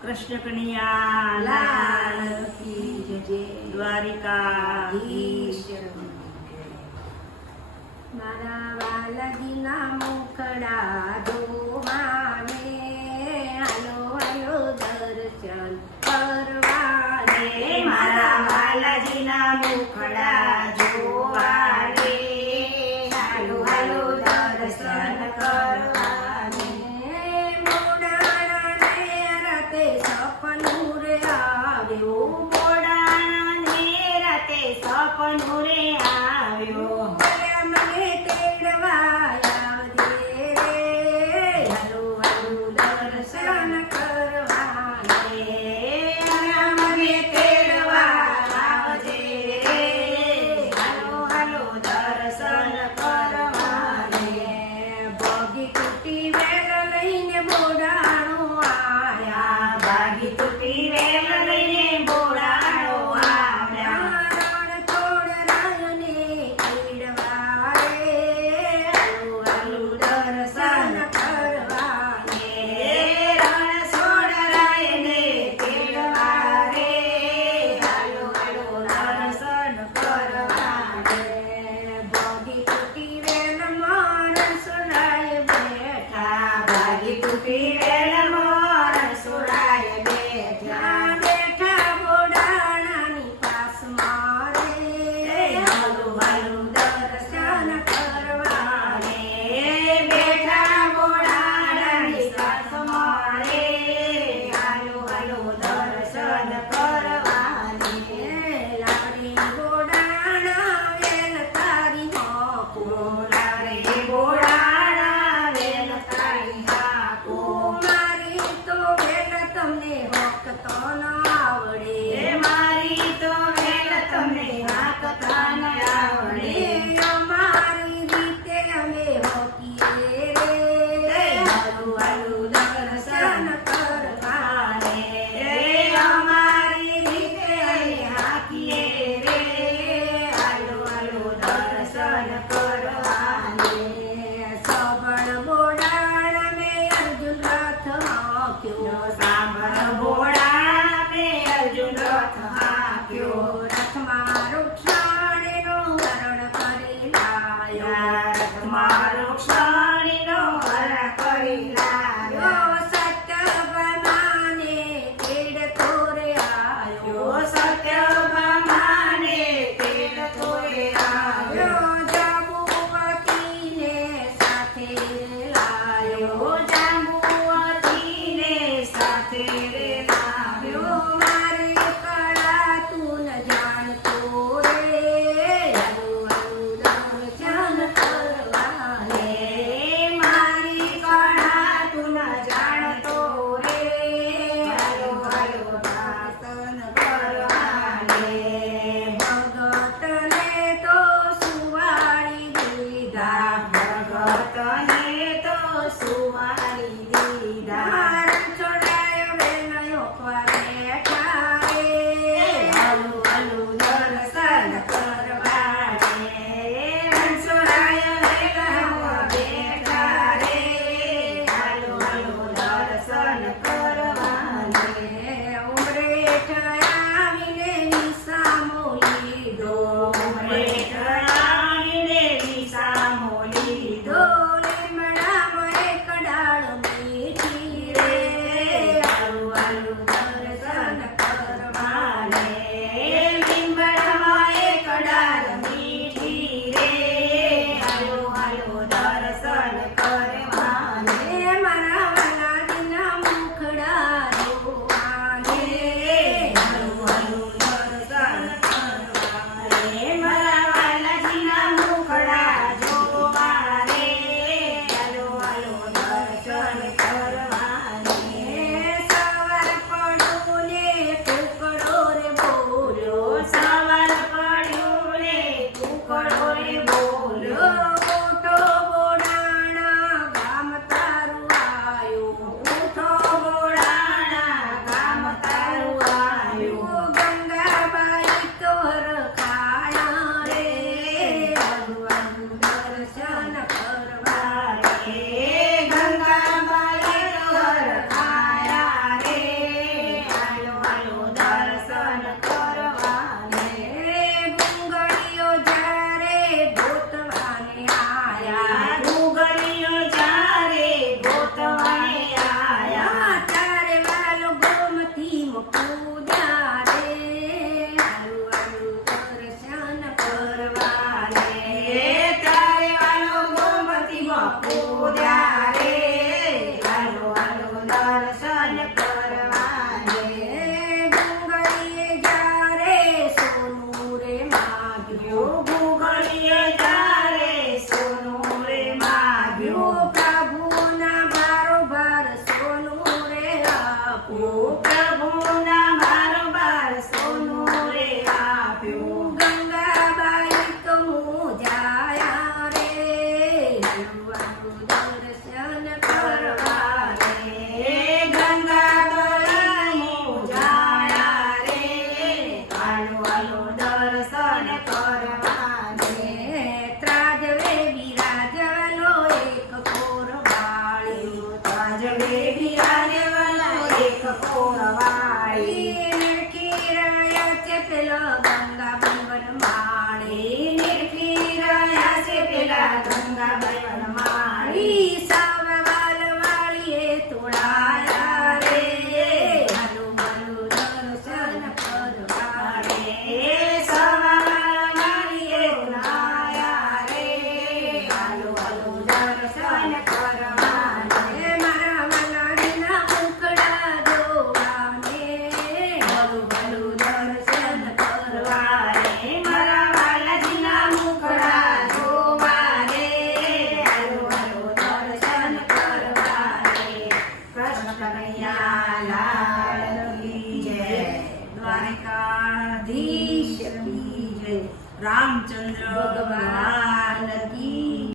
કૃષ્ણ કનૈયા લાલ જય દ્વારિકા મારા વાલજીના મુખડા ધોવા I don't know. Ya. Ramchandra ભગવાન.